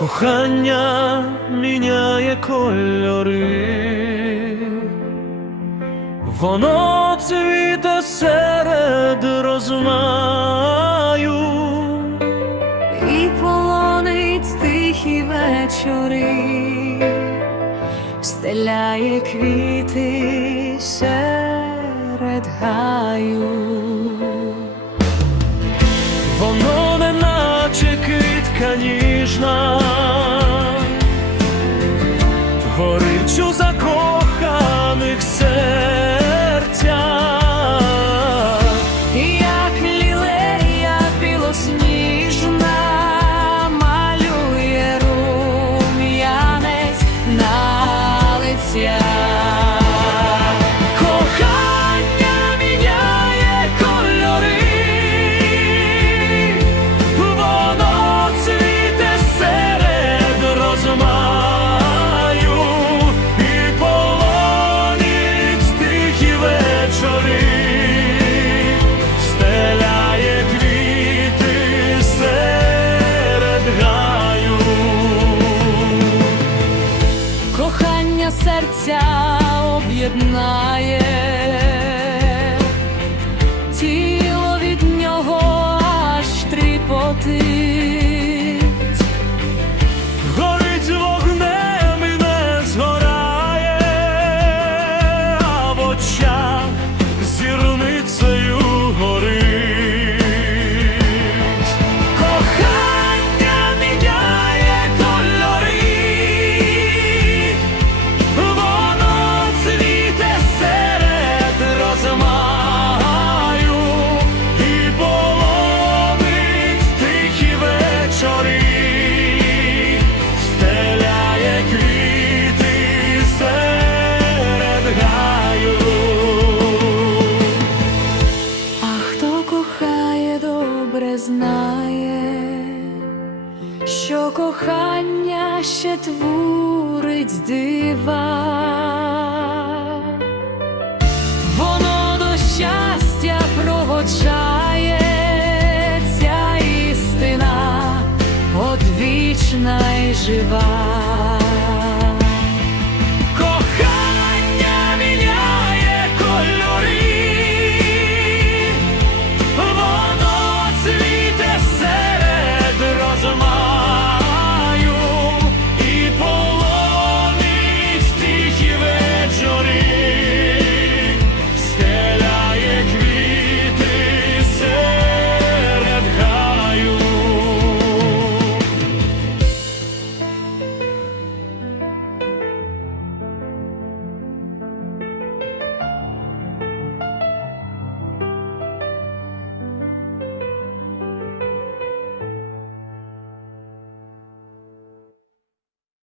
Кохання міняє кольори, воно цвіте серед розмаю. і полонить тихі вечори, стеляє квіти серед гаю. Воно не наче квітка ніжна, горить у Кохання серця об'єднає, добре знає, що кохання ще творить дива. Воно до щастя проводжає ця істина одвічна й жива.